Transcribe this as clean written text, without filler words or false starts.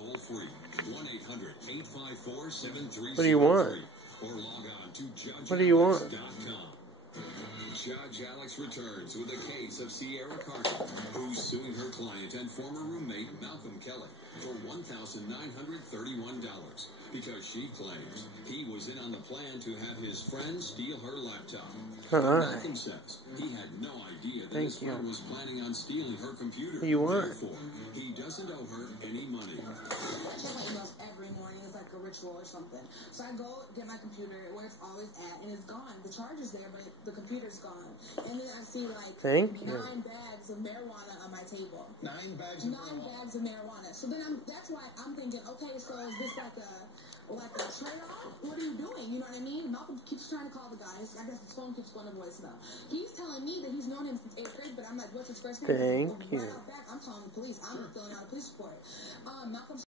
Toll free 1-800-854-7373. What do you want? Or log on to What do you want? judgealex.com. Judge Alex returns with a case of Sierra Carter, who's suing her client and former roommate Malcolm Kelly for $1,931 because she claims he was in on the plan to have his friend steal her laptop. Malcolm says he had no idea that his friend was planning on stealing her computer. What do you want? Therefore, he doesn't owe her any money. Every morning is like a ritual or something. So I go get my computer where it's always at, and it's gone. The charge is there, but the computer's gone. And then I see like 9 bags of marijuana on my table. 9 bags of marijuana. So then that's why I'm thinking, okay, so is this like a trade-off? What are you doing? You know what I mean? Malcolm keeps trying to call the guys. I guess his phone keeps going to voicemail. He's telling me that he's known him since 8th grade, but I'm like, what's his first name? Thank you. Right off back, I'm calling the police. I'm filling out a police report. Malcolm